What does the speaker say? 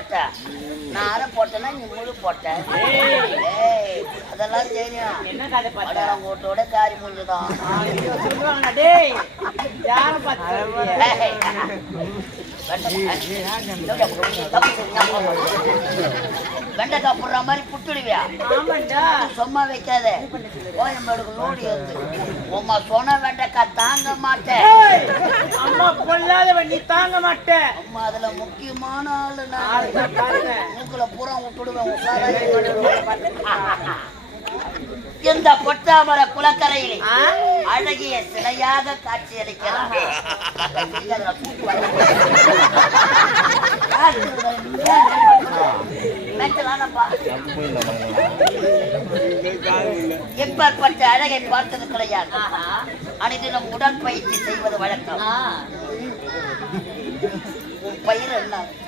போட்ட நான் அரை போட்டேன்னா நீ முழு போட்ட அதெல்லாம் தெரியும். என்ன கதை பார்த்தா படாரங்கோட்டோட காரி முள்ளுதான் சொல்லுவாங்க. டேய் யார பார்த்தா வெண்டைக்காய் போடுற மாதிரி புட்டுடுவியா? ஆமாண்டா. சும்மா வைக்காத. கோயம்பேடுக்கு லோடி வந்து உமா சொன்ன வெண்டைக்காய் தாங்க மாட்டேன். அம்மா பொல்லாதவ நீ தாங்க மாட்டேன். அம்மா அதுல முக்கியமான ஆளு பாருங்க. மூக்குல பூரா விட்டுடுவேன். இந்த பொட்டாமர குளக்கரையிலே அழகிய சிலையாக காட்சியளிக்கிறார். எப்பேற்பட்ட அழகை பார்த்தது கிடையாது. அனைத்திலும் உடற்பயிற்சி செய்வது வழக்கம். உன் பயிர் என்ன?